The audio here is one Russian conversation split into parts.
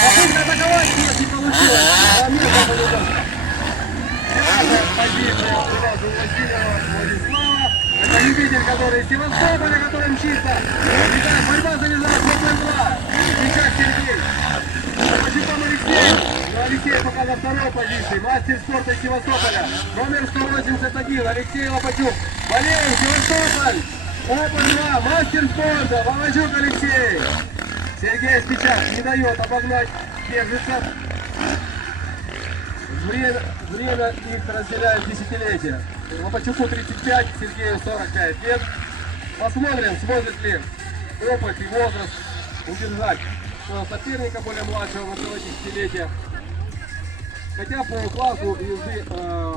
Попытка атаковать. Нет, не получилось. А полетел. Первая позиция сразу Васильева Владислава. Это любитель, который из Севастополя, который мчится. Итак, борьба за независимость номер два. Сейчас Сергей. Почему Алексей? Но Алексей пока на второй позиции. Мастер спорта Севастополя. Номер 181. Алексей Лопачук. Валерий, Севастополь. Опа-2. Мастер спорта. Лопачук Алексей. Сергей Спичак не дает обогнать. Держится. Время, время их разделяет десятилетия. Лопачуку 35, Сергею 45 лет. Посмотрим, сможет ли опыт и возраст удержать своего соперника более младшего на целое десятилетие. Хотя по классу езды, э,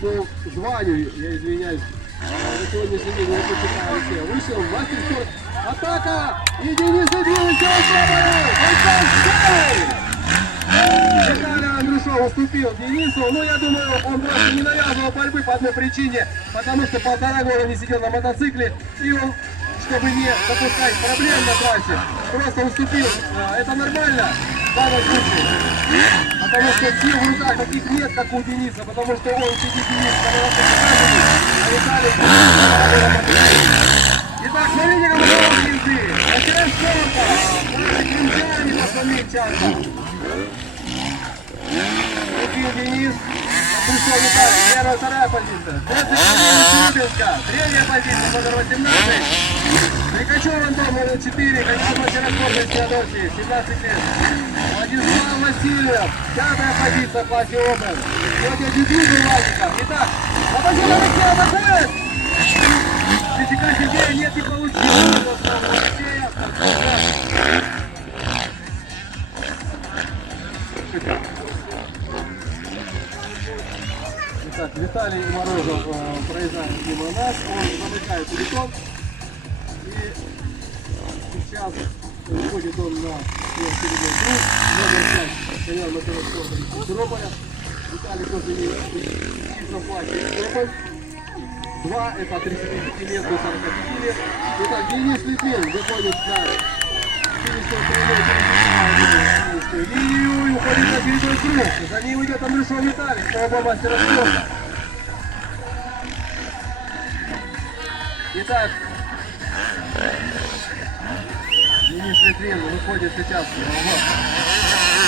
по званию, я извиняюсь, на сегодняшний день не почитаю Алексея, вышел мастер спорта. Атака! И Денис Эдвинович Виталий Андрюшов уступил Денису, но я думаю, он просто не навязывал борьбы по одной причине, потому что полтора года не сидел на мотоцикле, и он, чтобы не допускать проблем на трассе, просто уступил. А, Это нормально в данном случае, потому что сил в руках таких нет, как у Дениса, потому что он сидит Денис на мотоцикле, а Виталий Итак, смотрите, как много езды. Начинаем спорта. Наши крымчане пацаны часто. Купил Денис. Пришел Виталий. Первая, вторая позиция. Третья Рубинска. Третья позиция, номер 18. Трикачев Антон, номер 4. Кандидат мастера спорта из Феодосии, 17 лет. Владислав Васильев. Пятая позиция в классе Опен. Сегодня дебют у Владика. Итак, Лопатин Алексей атакует. Физика Сергея нет и получилось. Итак, Виталий Морозов э, проезжает мимо нас, он замыкает телефон. Сейчас выходит он на очередной круг, номер 5, коня мотовозкова из Симферополя. Виталий тоже в чистом платье Симферополь. Два это 35 лет до 45 лет. Итак, Денис Литвин выходит на финишную линию и уходит на очередной круг. За ним идет Андрюшов Виталий, оба мастера спорта. Итак, Денис Литвин выходит сейчас в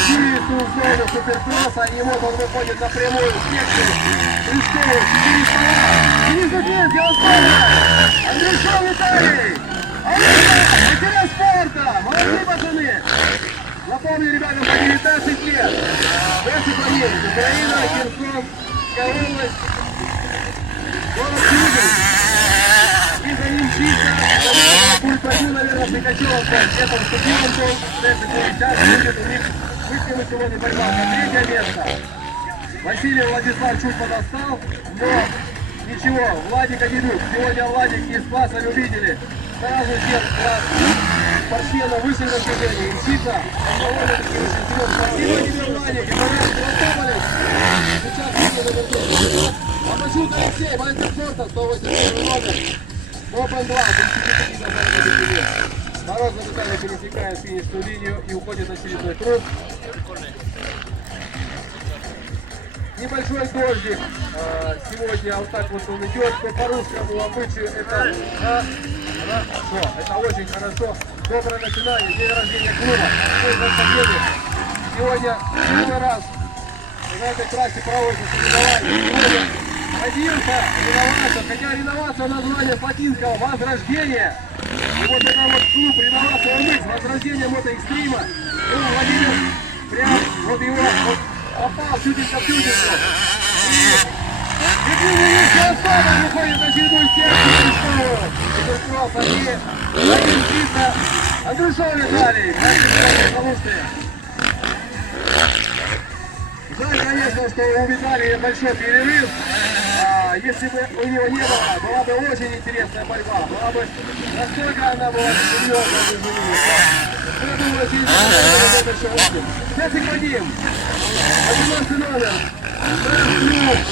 чистую зону суперкросса, и вот он выходит на прямую секцию. Христову, 400 Денис Литвин, Геоспорта, Андрюшов Виталий, Алексей, мастера спорта, молодцы пацаны. Напомню, ребята, по 19 лет. Наши планеты, Украина, Херсонская область, город Южин. И за ним чисто, будет пойду, наверное, Прикачевка. Где-то вступил он был, сейчас будет у них выкинуть сегодня борьба за третье место. Василий Владислав чуть подостал, но ничего, Владик Адидук. Сегодня Владик из класса любителей. Сразу всех класс спортсмена выше на движении. Мчится, довольно-таки очень серьезно. Спасибо тебе, Владик. И пора Севастополя. Сейчас видно номер 10. Лопачук Алексей, мастер спорта, 181 номер. Open 2, 35 на забеге. Морозов Виталий пересекает финишную линию и уходит на очередной круг. Небольшой дождик. А, Сегодня вот так вот он идет. По по-русскому обычаю это а, хорошо. Это очень хорошо. Доброе начинание. День рождения клуба. Сегодня первый раз на этой трассе проводится соревнование. Родился, реновация, хотя реновация название Фатинского «Возрождение». И вот это вот клуб реновация УМИК, «Возрождение мотоэкстрима». Ну, Владимир прям вот его вот, попал чуть ли в тютельку. И Евгений Особо выходит на очередную Крестовую. Суперкросс, они один чисто. Андрюшов Виталий, мастер Калужская. Жаль, конечно, что у Виталия большой перерыв. Если бы у него не было, была бы очень интересная борьба. Была бы настолько она была серьезная. Я думаю, через это еще увидим. Пятый Вадим, 11 номер.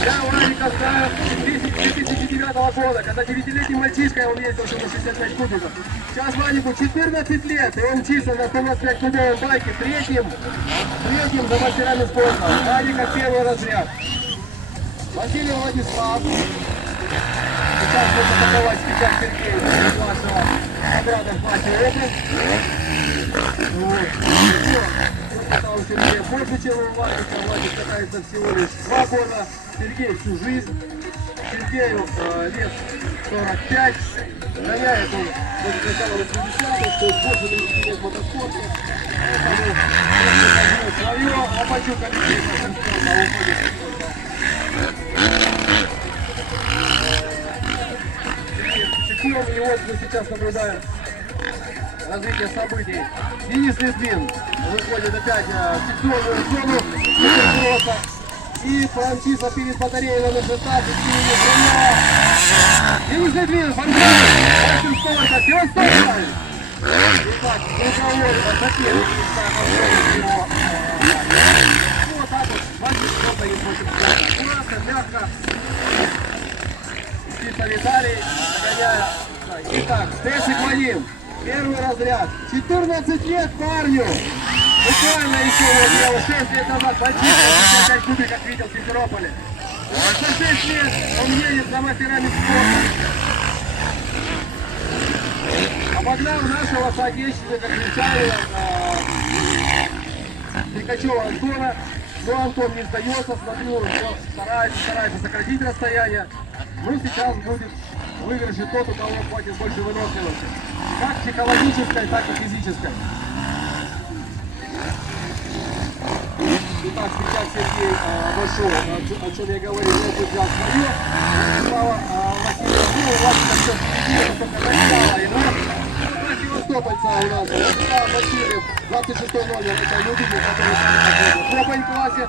Я Уралика знаю 2009 года, когда 9-летний мальчишка он ездил на 65 кубиков. Сейчас Ванику 14 лет, и он мчится на 125 кубовом байке третьим, третьим за мастерами спорта. Ваника первый разряд. Василий Владислав. Сейчас будет атаковать сейчас Сергей нашего отряда в классе опыт. Вот. Это у Сергея больше, чем у Владика. Владик катается всего лишь два года. Сергей всю жизнь. Сергею э, лет 45. Гоняет он вот начала 80-х, то есть больше не лет мотоспорта. Поэтому свое. Лопачук Алексей Мастерского уходит Секунд, и вот мы сейчас наблюдаем развитие событий. Денис Литвин выходит опять э, в секционную зону суперкросса. И промчится перед батареей номер 16 имени Брунова. Денис Литвин, фантазия, очень все стоит. Итак, разговор соперник его. Вот так вот, против Аккуратно, мягко. Виталий, нагоняя. Итак, Стесик Вадим, первый разряд. 14 лет парню. Буквально еще вот я вот 6 лет назад мальчишка 55 кубиков видел в Симферополе. За 6 лет он едет за мастерами спорта. Обогнал нашего соотечественника Кричаева, Трикачева Антона. Антон не сдается, смотрю, всё старается, старается сократить расстояние. Ну, сейчас будет выигрыш тот, у кого хватит больше выносливости. Как психологической, так и физической. Итак, сейчас Сергей э, вошел, чё- о чем я говорил, опыт взял свое. Слава э, Василия ну, Владимир все впереди, только начало игры. Два севастопольца у нас. Слава Васильев, 26 номер, это любитель, который в пробой классе.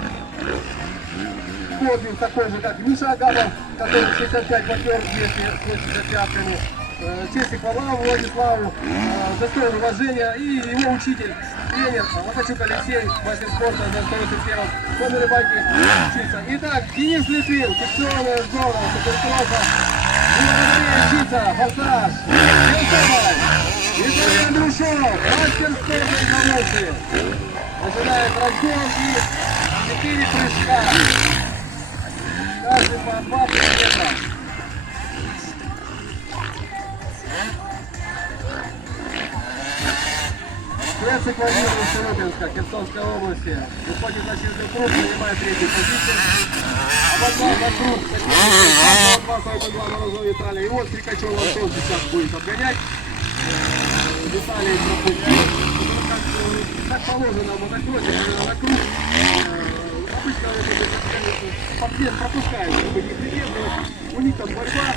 Козлин такой же, как Миша Агамов, который 65 матер 285 Э, Честь и хвала Владиславу, э, достойное уважение и его учитель, тренер Лопачук Алексей, мастер спорта за 181 номер байки учиться. Итак, Денис Литвин, секционная зона, суперкросса, Благодаря учиться, пассаж, Вилсабай, Виталий Андрушов, мастер спорта и промоушены. Начинает разгон и 4 прыжка. Каждый по 20 метров. Лесик Владимир Шелупинска, Херсонской области. Выходит на очередной круг, занимает третью позицию. Обогнал на круг. Два Сайбан-2 Морозов Виталий. И вот Трикачев Антон сейчас будет обгонять. Э, Виталий пропустил. Ну, как, э, положено в мотокроссе, когда на круг. э, Обычно спортсмен пропускает, чтобы не приветствовать. У них там борьба.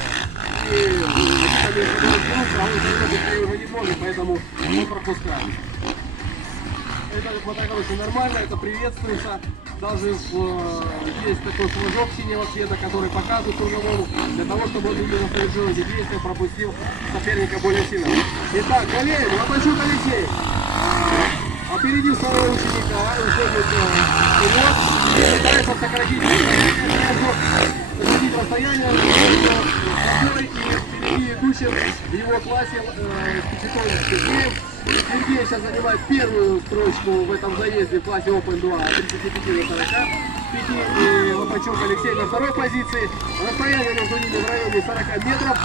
И э, они там дерутся, а он уже не может, поэтому он пропускает. Это мотокроссе нормально, это приветствуется. Даже в, э, есть такой флажок синего цвета, который показывает круговому, для того, чтобы он именно совершил эти действия, пропустил соперника более сильно. Итак, Галеев, Лопачук Алексей. Опередил своего ученика, уходит э, вперед, и пытается сократить сократить расстояние собой и идущим в его классе э, Сергеем. Сергей сейчас занимает первую строчку в этом заезде в классе Open 2 от 35 до 45. И Лопачук Алексей на второй позиции. Расстояние между ними в районе 40 метров.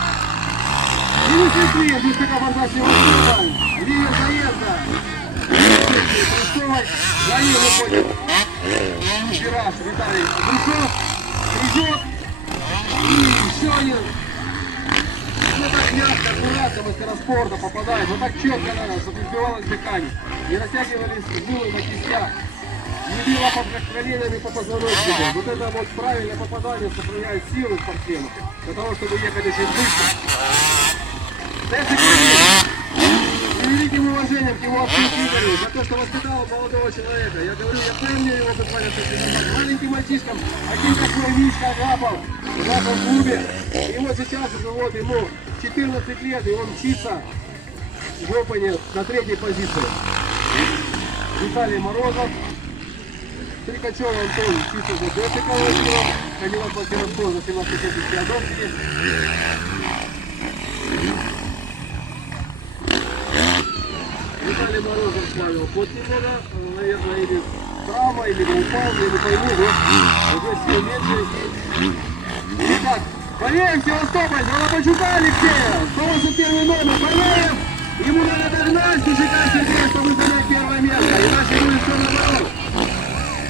Денис Литвин, выставка фантастики Васильеван. Лидер заезда. Христовой. За ним выходит Вираж Виталий Брюшов. Придет. И еще один. Ну так мягко, аккуратно мастера спорта попадает. Вот так четко надо, чтобы сбивалось дыхание. Не растягивались жилы на кистях. Не било под коленями по позвоночнику. Вот это вот правильное попадание сохраняет силы спортсмену. Для того, чтобы ехать очень быстро. Дальше с великим уважением к его отцу за то, что воспитал молодого человека. Я говорю, я помню его буквально с этим маленьким мальчишком, один такой Мишка Агапов в нашем клубе. И вот сейчас уже вот ему 14 лет, и он мчится в опене на третьей позиции. Виталий Морозов. Стрикачев Антон, чисто за Дочика Владимира, кандидат мастеровства за 17 лет из Феодосии. Виталий Морозов ставил под немного, наверное, или травма, или упал, я не пойму, вот уже все. И... Итак, Болеем Севастополь, Голобачука Алексея, 181 номер, болеем! Ему надо догнать Сушика Сергея, чтобы занять первое место, иначе будет все наоборот.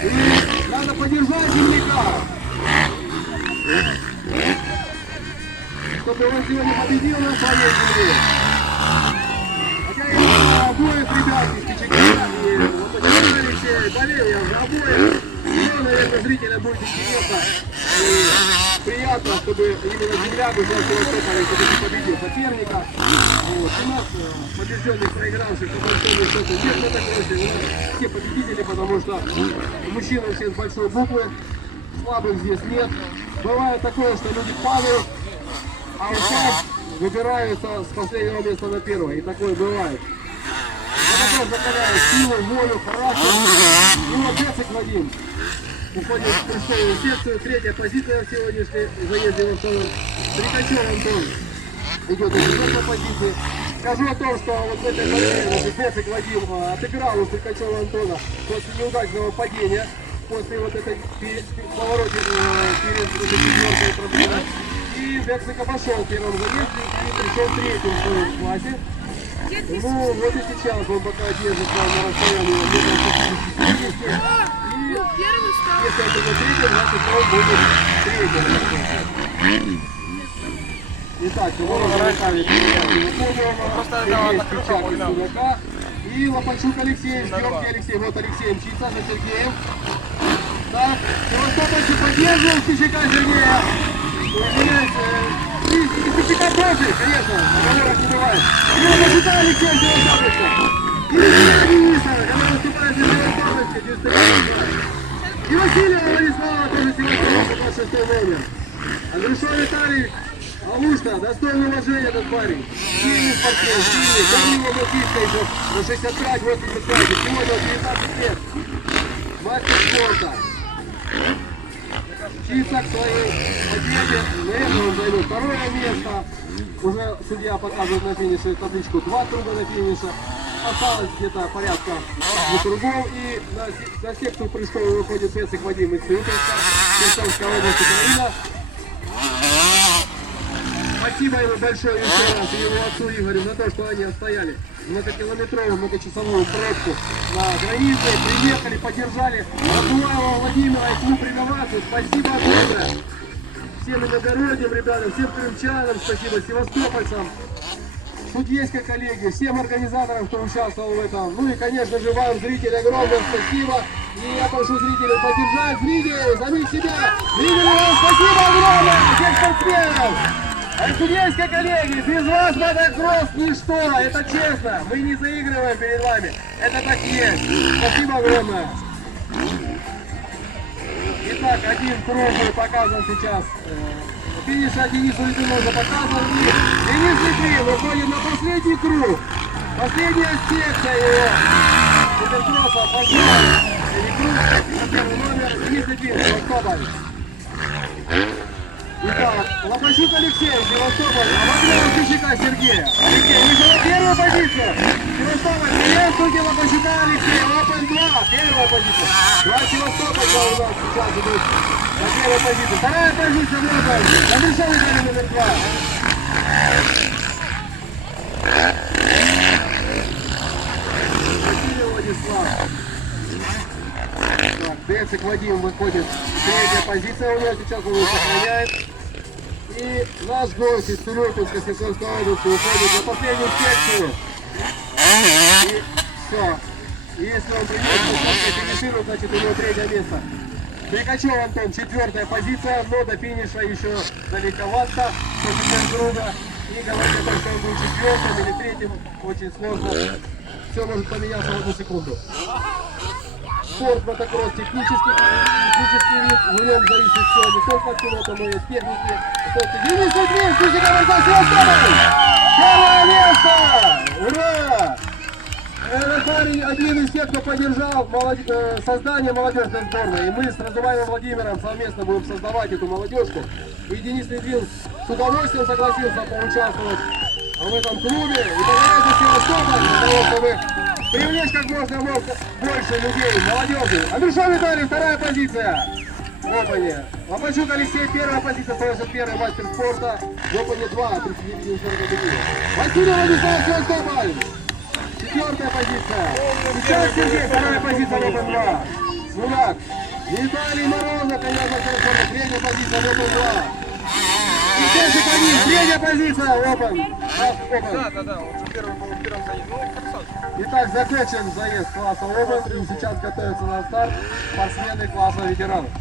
И надо поддержать земляка. Чтобы он сегодня победил на своей земле. Хотя и обоих ребят из Пичака, и вот Владимир Алексей, болеем за обоих. Но, наверное, зрителям будет интересно и приятно, чтобы именно земля бы взял Севастополь, чтобы победил соперника. Вот. У нас побежденных, проигравших по большому счету все победители, потому что мужчины все с большой буквы, слабых здесь нет. Бывает такое, что люди падают, а устав выбираются с последнего места на первое. И такое бывает. Такой закаляю силу, волю, характер. Вот Бецик Вадим уходит в крестовую секцию. Третья позиция в сегодняшней заезде в автомобиль. Трикачев Антон идет на четвертой позиции. Скажу о том, что вот в этой борьбе Бецик Вадим отыграл у Трикачева Антона после неудачного падения, после вот этой повороте э, перед этой четвертой проблемой. И Бецик обошел в первом заезде и пришел третьим в своем классе. Ну, вот и сейчас он пока держится на расстоянии метров 50 И если это не третий, значит он будет третьим. Итак, он руками Просто Спичак накрыл, из да. Судака. И Лопачук Алексей, Георгий Алексей. Вот Алексей мчится за Сергеем. Так, Севастопольцы поддерживаем Спичака Сергея. Э, Спичака тоже, конечно, оговорок не бывает. И Лопачука Алексея Севастопольца. И Дениса, который выступает за Севастопольца, 93 и Василия Владислава, тоже сегодня 26 номер. Андрюшов Виталий, Алушка, достойный уважения этот парень. Сильный спортсмен, сильный. Данила Матишка еще на 65, 85. Сегодня 19 лет. Мастер спорта. Чисто к своей победе. Наверное, он займет второе место. Уже судья показывает на финише табличку два круга на финише. Осталось где-то порядка двух кругов. И на, на секцию прыжковую выходит Бецик Вадим из Сыутовска, Херсонская Украина. Спасибо ему большое еще раз и его отцу Игорю за то, что они отстояли многокилометровую, многочасовую пробку на границе, приехали, поддержали Абдулаева Владимира и клуб реновации. Спасибо огромное. Всем иногородним ребятам, всем крымчанам спасибо, севастопольцам, судейской коллегии, всем организаторам, кто участвовал в этом. Ну и, конечно же, вам, зрители, огромное спасибо. И я прошу зрителей поддержать зрителей, самих себя. Зрители, вам спасибо огромное, всем спортсменов. А судейской коллеги, без вас мотокросс ничто, это честно. Мы не заигрываем перед вами, это так есть. Спасибо огромное. Итак, один круг показан сейчас. Э, Финиша Денису Литвину уже показан. И Денис Литвин выходит на последний круг. Последняя секция его. Суперкросса пошла. Или круг, первый номер. Денис Литвин, Севастополь. Итак, Лопачук Алексей, Севастополь, Аваклеев Кичика Сергея. Алексей, вышел на первую позицию. Севастополь, приветствуйте Лопачука Алексея. Лопань 2, первая позиция. Два Севастополя у нас сейчас идут на первой позиции. Вторая позиция, Лопань. Андрюша Виталий номер 2. Так, Бецик Вадим выходит. Третья позиция у него сейчас он ее сохраняет. И наш гость из Тюрюпинска, Херсонской области уходит на последнюю секцию. И все. И если он придет, финиширует, значит у него третье место. Трикачев Антон, четвертая позиция, но до финиша еще далековато, после круга. И говорит о том, что он будет четвертым или третьим, очень сложно. Все может поменяться в одну секунду спорт, мотокросс, технический, технический вид, в нем зависит все, не только от пилота, но и от техники. Кстати, Денис Литвин, Слушай, Севастополь! Первое место! Ура! Этот парень один из тех, кто поддержал молод- э, создание молодежной сборной. И мы с Разуваевым Владимиром совместно будем создавать эту молодежку. И Денис Литвин с удовольствием согласился поучаствовать в этом клубе. И постарается Севастополь для того, чтобы привлечь как можно больше людей, молодежи. Андрюшов Виталий, вторая позиция. В Опане. Лопачук Алексей, первая позиция, 161 мастер спорта. В Опане 2, 39 Василий Владислав Севастополь. Четвертая позиция. Сейчас Сергей, вторая позиция, Опен 2. Смуляк. Виталий Морозов, конечно, третья позиция, Опен 2. Третья позиция, Опен. Да, да, да, он же первый был в первом заезде. Ну, красавчик. Итак, закончен заезд класса Опен. И сейчас готовятся на старт спортсмены класса ветеранов.